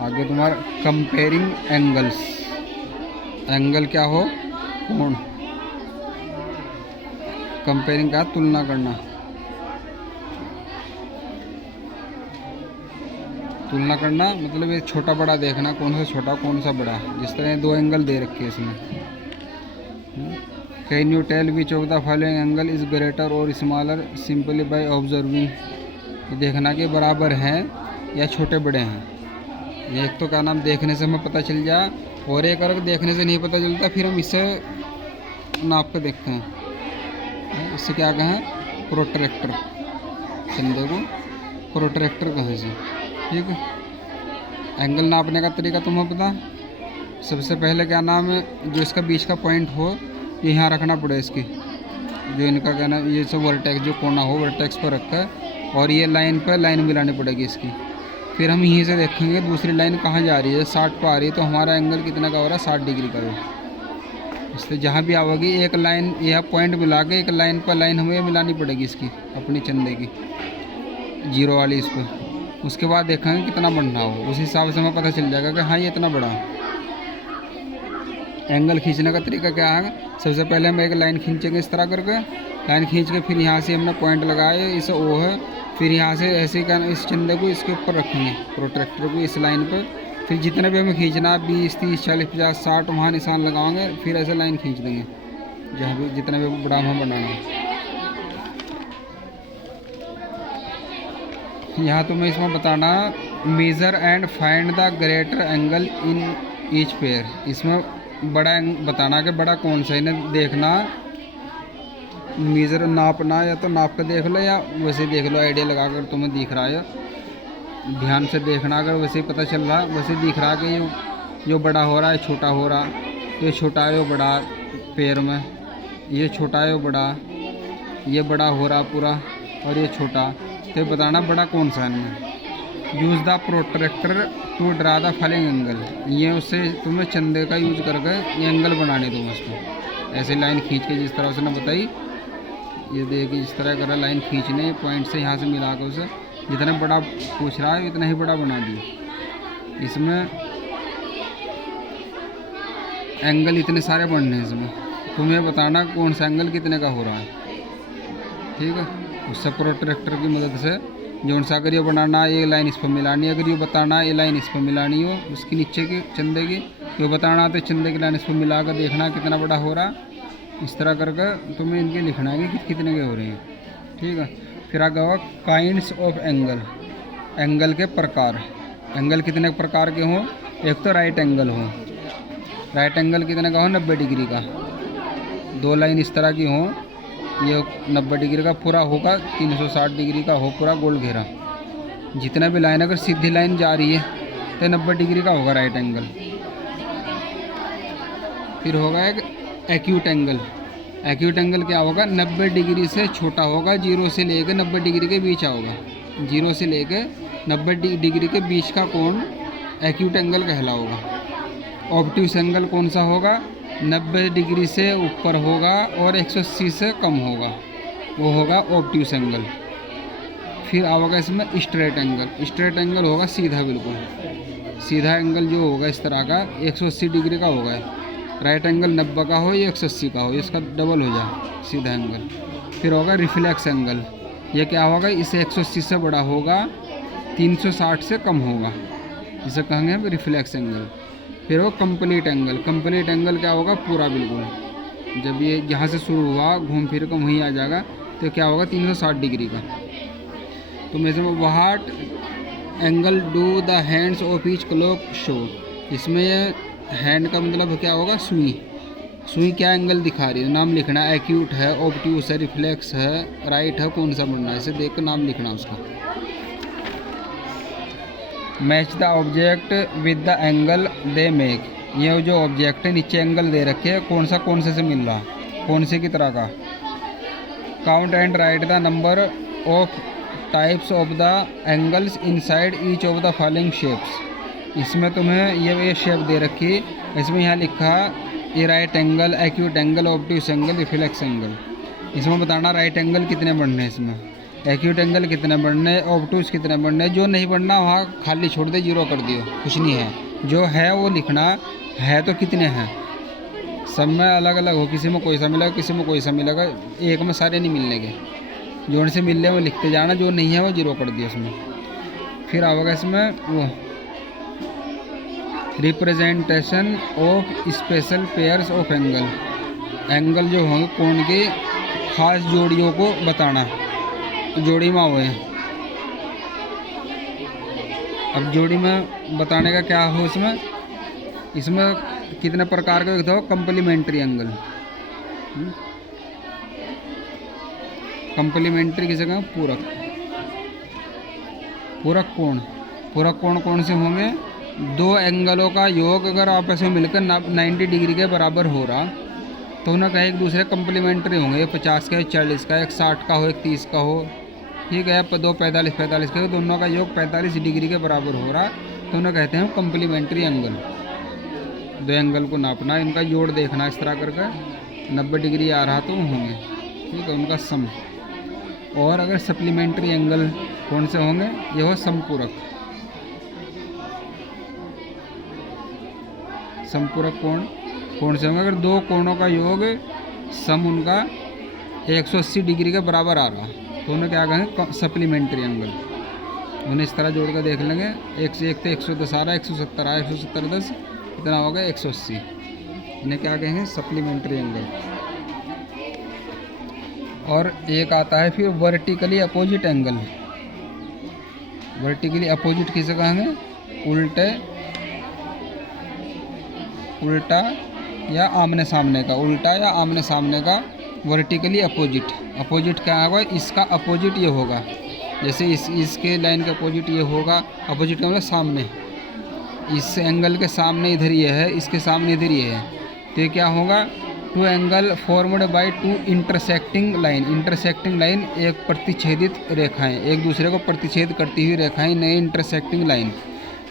आगे तुम्हारा comparing angles, angle क्या हो, कोण। कंपेयरिंग का तुलना करना, तुलना करना मतलब ये छोटा बड़ा देखना, कौन सा छोटा कौन सा बड़ा। जिस तरह दो एंगल दे रखे हैं इसमें। Can you tell which of the following angle is greater और स्मॉलर सिंपली बाय ऑब्जर्विंग। ये देखना कि बराबर हैं या छोटे बड़े हैं। ये एक तो क्या नाम देखने से हमें पता चल जाए, और एक अगर देखने से नहीं पता चलता फिर हम इससे नाप के देखते हैं। इससे क्या कहें, प्रोट्रैक्टर। चंदे को प्रोट्रैक्टर कहें इसे। ठीक है, एंगल नापने का तरीका तुम्हें पता। सबसे पहले क्या नाम है, जो इसका बीच का पॉइंट हो ये यहाँ रखना पड़े इसकी, जो इनका क्या नाम, ये सब वर्टेक्स जो कोना हो वर्टेक्स पर रखा है, और ये लाइन पर लाइन मिलानी पड़ेगी इसकी। फिर हम यहीं से देखेंगे दूसरी लाइन कहाँ जा रही है, 60 पर आ रही है, तो हमारा एंगल कितना का हो रहा है, 60 डिग्री का। इसलिए जहाँ भी आओगी एक लाइन यह पॉइंट मिला के एक लाइन पर लाइन हमें मिलानी पड़ेगी इसकी, अपनी चंदे की जीरो वाली इस पर। उसके बाद देखेंगे कितना बढ़ना हो, उस हिसाब से हमें पता चल जाएगा कि हाँ ये इतना बड़ा। एंगल खींचने का तरीका क्या है, सबसे पहले हम एक लाइन खींचेंगे इस तरह करके, लाइन खींच के फिर यहाँ से हमने पॉइंट लगाए, इसे ओ है, फिर यहाँ से ऐसे क्या इस चंदे को इसके ऊपर रखेंगे, प्रोट्रैक्टर को इस लाइन पर। फिर जितने भी हमें खींचना 20, 30, 40, 50, 60 वहाँ निशान लगाएंगे, फिर ऐसे लाइन खींच देंगे जहाँ भी जितना भी बड़ा हम बनाना है। यहाँ तुम्हें इसमें बताना measure and find the greater angle in each pair. इसमें बड़ा बताना कि बड़ा कौन सा, इन्हें देखना, मेज़र नापना, या तो नाप कर देख लो या वैसे देख लो, आइडिया लगा कर तुम्हें दिख रहा है, ध्यान से देखना। अगर वैसे पता चल रहा वैसे दिख रहा कि ये जो बड़ा हो रहा है छोटा हो रहा, ये छोटा है वो बड़ा पैर में, ये छोटा है वो बड़ा, ये बड़ा हो रहा पूरा और ये छोटा, तो बताना बड़ा कौन सा है इनमें। Use the protractor to draw the following angle. ये उससे तुम्हें चंदे का यूज करके ये एंगल बनाने दो उसको। ऐसे लाइन खींच के जिस तरह उसने बताई, ये देखिए इस तरह कर लाइन खींचने पॉइंट से यहाँ से मिला कर उसे जितना बड़ा पूछ रहा है उतना ही बड़ा बना दिए। इसमें एंगल इतने सारे बनने हैं, इसमें तुम्हें बताना कौन सा एंगल कितने का हो रहा है। ठीक है, उससे प्रोट्रैक्टर की मदद से जो सा अगर ये बनाना ये लाइन इस पर मिलानी है, अगर ये बताना ये लाइन इस पर मिलानी हो उसकी नीचे की चंदे की, ये बताना तो चंदे की लाइन इस पर मिला कर देखना कितना बड़ा हो रहा। इस तरह करके तुम्हें इनके लिखना है कि कितने के हो रहे हैं। ठीक है, फिर आगे होगा काइंड्स ऑफ एंगल। एंगल के प्रकार, एंगल कितने प्रकार के हों। एक तो राइट एंगल हो, राइट एंगल कितने का हो, 90 डिग्री का। दो लाइन इस तरह की हों, ये 90 डिग्री का पूरा होगा, 360 डिग्री का हो पूरा गोल घेरा। जितना भी लाइन अगर सीधी लाइन जा रही है तो 90 डिग्री का होगा राइट एंगल। फिर होगा एक एक्यूट एंगल। एक्यूट एंगल क्या होगा, 90 डिग्री से छोटा होगा, 0 से लेकर 90 डिग्री के बीच होगा। 0 से लेकर 90 डिग्री के बीच का कोण एक्यूट एंगल कहलाओगा। ऑब्ट्यूस एंगल कौन सा होगा, 90 डिग्री से ऊपर होगा और 180 से कम होगा, वो होगा ऑब्ट्यूस एंगल। फिर आएगा इसमें स्ट्रेट एंगल। स्ट्रेट एंगल होगा सीधा, बिल्कुल सीधा एंगल जो होगा इस तरह का 180 डिग्री का होगा। राइट एंगल 90 का हो या 180 का हो, इसका डबल हो जाए सीधा एंगल। फिर होगा रिफ्लेक्स एंगल। ये क्या होगा, इसे 180 से बड़ा होगा, 360 से कम होगा, इसे कहेंगे हम रिफ्लेक्स एंगल। फिर वो कंप्लीट एंगल। कंप्लीट एंगल क्या होगा, पूरा बिल्कुल, जब ये यहाँ से शुरू हुआ घूम फिर कर वहीं आ जाएगा तो क्या होगा 360 डिग्री का। तो मैं इसमें what angle do the hands of each clock show. इसमें हैंड का मतलब क्या होगा, सुई। सुई क्या एंगल दिखा रही है, नाम लिखना। एक्यूट है, ऑब्ट्यूस है, रिफ्लेक्स है, राइट है, कौन सा बनना है, इसे देख कर नाम लिखना उसका। Match the object with the angle they make. ये जो ऑब्जेक्ट है नीचे एंगल दे रखे हैं, कौन से मिल रहा, कौन से की तरह का। Count and right the number of types of the angles inside each of the following shapes. इसमें तुम्हें ये शेप दे रखी, इसमें यहाँ लिखा ये right angle, acute angle, obtuse angle, reflex angle. इसमें बताना राइट एंगल कितने बनने हैं इसमें। एक्यूट एंगल कितने बढ़ने, ऑब्टूज कितने बढ़ने, जो नहीं बढ़ना वहाँ खाली छोड़ दे, जीरो कर दियो, कुछ नहीं है। जो है वो लिखना है, तो कितने हैं, सब में अलग अलग हो, किसी में कोई सा मिलेगा, किसी में कोई सा मिलेगा, एक में सारे नहीं मिलने के, जो उनसे मिल रहे वो लिखते जाना, जो नहीं है वो जीरो कर दिया उसमें। फिर आएगा इसमें वो representation of special pairs of angle, angle जो होंगे कोण के खास जोड़ियों को बताना, जोड़ी में हुए। अब जोड़ी में बताने का क्या हो इसमें, इसमें कितने प्रकार का देखो, कंप्लीमेंट्री एंगल, कंप्लीमेंट्री किसे कहें, पूरक, पूरक कोण, पूरक कोण कौन से होंगे, दो एंगलों का योग अगर आपस में मिलकर 90 डिग्री के बराबर हो रहा तो उन्हें कहीं एक दूसरे कंप्लीमेंट्री होंगे, 50 का, 40 का, एक 60 का हो, एक 30 का हो, ठीक है, दो 45 का, दोनों का योग 45 डिग्री के बराबर हो रहा तो उन्हें कहते हैं कंप्लीमेंट्री एंगल। दो एंगल को नापना, इनका जोड़ देखना, इस तरह करके 90 डिग्री आ रहा तो होंगे, ठीक है, उनका सम। और अगर सप्लीमेंट्री एंगल कौन से होंगे, ये हो समपूरक, समपूरक कोण कौन से होंगे, अगर दो कोणों का योग सम उनका 180 डिग्री के बराबर आ रहा तो उन्हें क्या कहेंगे, सप्लीमेंट्री एंगल। उन्हें इस तरह जोड़ कर देख लेंगे, एक से एक तो 110 आ रहा, 170 आ, 170 10 इतना होगा 180, इन्हें क्या कहेंगे, सप्लीमेंट्री एंगल। और एक आता है फिर vertically opposite angle, vertically opposite किसे कहेंगे, उल्टा या आमने सामने का, उल्टा या आमने सामने का वर्टिकली अपोजिट। अपोजिट क्या होगा, इसका अपोजिट ये होगा, जैसे इसके लाइन का अपोजिट ये होगा, अपोजिट का मतलब सामने, इस एंगल के सामने इधर ये है, इसके सामने इधर ये है, तो ये क्या होगा, two angle formed by two intersecting line, intersecting line एक प्रतिच्छेदित रेखाएं, एक दूसरे को प्रतिच्छेद करती हुई रेखाएं, नए intersecting line,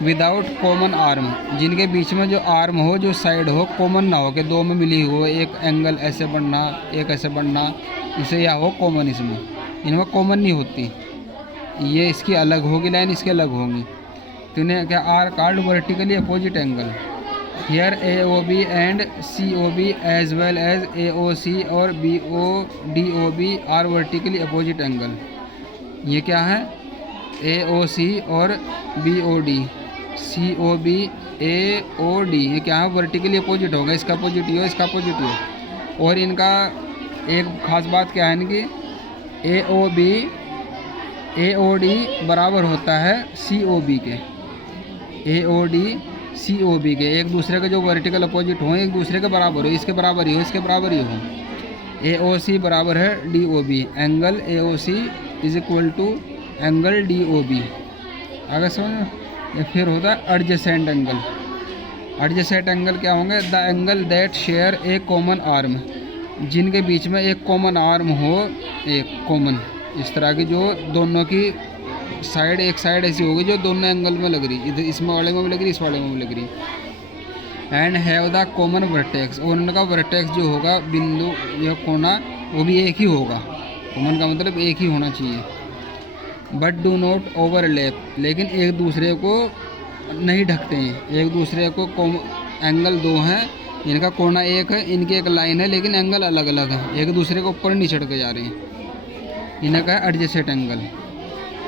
without common arm, जिनके बीच में जो आर्म हो, जो साइड हो, कॉमन ना हो, कि दो में मिली हो, एक एंगल ऐसे बनना, एक ऐसे बनना, इसे या हो कॉमन, इसमें इनमें कॉमन नहीं होती, ये इसकी अलग होगी लाइन, इसकी अलग होंगी, तो इन्हें क्या are called vertically opposite angle. Here AOB and COB as well as AOC और BODOB are vertically opposite angle. ये क्या है, AOC और BOD, COB AOD, ये क्या है, वर्टिकली अपोजिट होगा, इसका अपोजिट ही हो, इसका अपोजिट ही हो। और इनका एक खास बात क्या है, इनकी AOD बराबर होता है COB के, AOD COB के, एक दूसरे के जो वर्टिकल अपोजिट हो, एक दूसरे के बराबर हो, इसके बराबर ही हो, इसके बराबर ही हो। AOC बराबर है DOB, angle AOC is equal to angle DOB, आगे समझ। फिर होता है एडजेसेंट एंगल, एडजेसेंट एंगल क्या होंगे, the angle that share a common arm, जिनके बीच में एक कॉमन आर्म हो, एक कॉमन, इस तरह की जो दोनों की साइड, एक साइड ऐसी होगी जो दोनों एंगल में लग रही, इधर इसमें वाले में भी लग रही, इस वाले में भी लग रही, and have the common vertex, और उनका वर्टेक्स जो होगा, बिंदु या कोना, वो भी एक ही होगा, कॉमन का मतलब एक ही होना चाहिए। बट डू नॉट ओवरलैप, लेकिन एक दूसरे को नहीं ढकते हैं, एक दूसरे को एंगल दो हैं, इनका कोना एक है, इनकी एक लाइन है, लेकिन एंगल अलग अलग है, एक दूसरे को ऊपर नहीं चढ़ के जा रहे हैं, इन्हें का adjacent angle.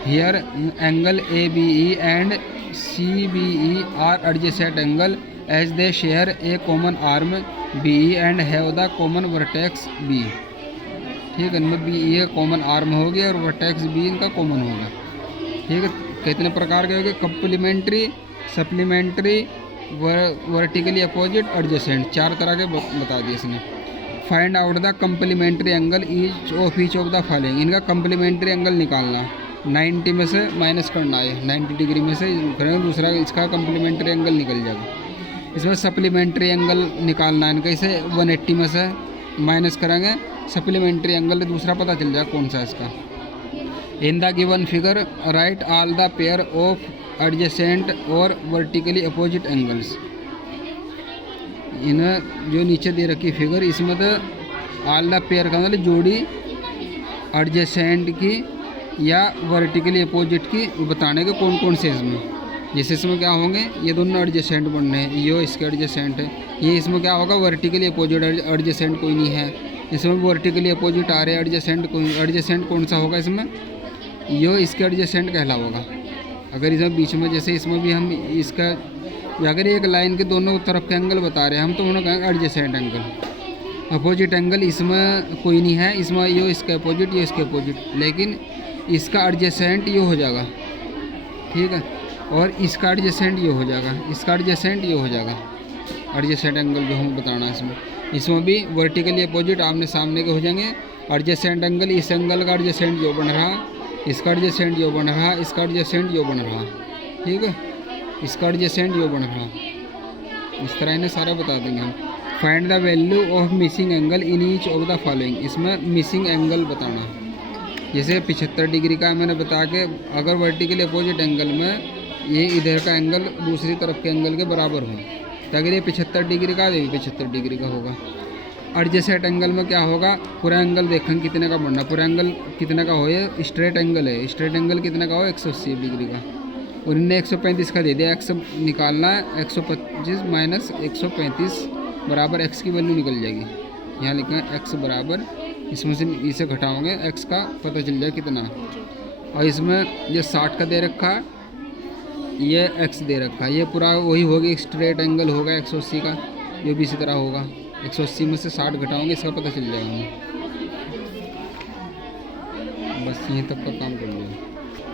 Here angle ABE and CBE are adjacent angle as they share a common arm BE and have the common vertex B, ठीक है, इनमें BE कॉमन आर्म हो गया और वर्टेक्स B इनका कॉमन होगा, ठीक है। कितने प्रकार के हो गए, complementary, supplementary, vertically opposite, adjacent, चार तरह के बता दिए इसने। Find out the complementary angle each of the following, इनका कंप्लीमेंट्री एंगल निकालना, 90 में से माइनस करना है, 90 डिग्री में से करेंगे, दूसरा इसका कंप्लीमेंट्री एंगल निकल जाएगा। इसमें सप्लीमेंट्री एंगल निकालना है इनका, इसे 180 में से माइनस करेंगे, सप्लीमेंट्री एंगल दूसरा पता चल जाएगा कौन सा इसका। In the given figure right all the pair of adjacent और वर्टिकली अपोजिट एंगल्स, इन जो नीचे दे रखी फिगर, इसमें तो ऑल द पेयर का मतलब जोड़ी एडजेसेंट की या वर्टिकली अपोजिट की बताने के कौन कौन से इसमें। जैसे इसमें क्या होंगे, ये दोनों एडजेसेंट बनने हैं, ये इसके एडजेसेंट है। ये इसमें क्या होगा, वर्टिकली अपोजिट एडजेसेंट कोई नहीं है। इसमें वर्टिकली अपोजिट आ रहे हैं एडजेसेंट कौन सा होगा इसमें, यो इसके एडजेसेंट कहलाएगा। अगर इसमें बीच में, जैसे इसमें भी हम इसका, अगर एक लाइन के दोनों तरफ के एंगल बता रहे हैं हम, तो उन्होंने कहेंगे एडजेसेंट एंगल। अपोजिट एंगल इसमें कोई नहीं है, इसमें यो इसके अपोजिट, ये इसके अपोजिट, लेकिन इसका एडजेसेंट यो हो जाएगा, ठीक है। और इसका एडजेसेंट यो हो जाएगा, इसका एडजेसेंट यो हो जाएगा। एडजेसेंट एंगल जो हमें बताना है इसमें भी वर्टिकली अपोजिट आमने सामने के हो जाएंगे। एडजेसेंट एंगल, इस एंगल का एडजेसेंट जो बन रहा, इसका एडजेसेंट जो बन रहा, इसका एडजेसेंट जो बन रहा, ठीक है। इसका एडजेसेंट जो बन रहा, इस तरह इन्हें सारा बता देंगे हम। Find the value of missing angle in each of the following. इसमें मिसिंग एंगल बताना है। जैसे 75 डिग्री का मैंने बता के, अगर वर्टिकली अपोजिट एंगल में ये इधर का एंगल दूसरी तरफ के एंगल के बराबर हो, तो अगर ये 75 डिग्री का, ये 75 डिग्री का होगा। एडजेसेंट एंगल में क्या होगा, पूरा एंगल देखें कितने का बनना, पूरा एंगल कितने का हो, ये स्ट्रेट एंगल है, स्ट्रेट एंगल कितने का हो, 180 डिग्री का। और इन्हें 135 का दे दिया, एक्स निकालना है, 125 माइनस 135 बराबर एक्स की वैल्यू निकल जाएगी। यहाँ लिखा है एक्स बराबर, इसमें से इसे घटाओगे एक्स का पता चल जाए कितना। और इसमें ये 60 का दे रखा है, ये एक्स दे रखा है, ये पूरा वही होगी, स्ट्रेट एंगल होगा 180 का, ये भी इसी तरह होगा। 180 में से 60 घटाओगे, इसका पता चल जाएगा। बस यहीं तक का काम करना।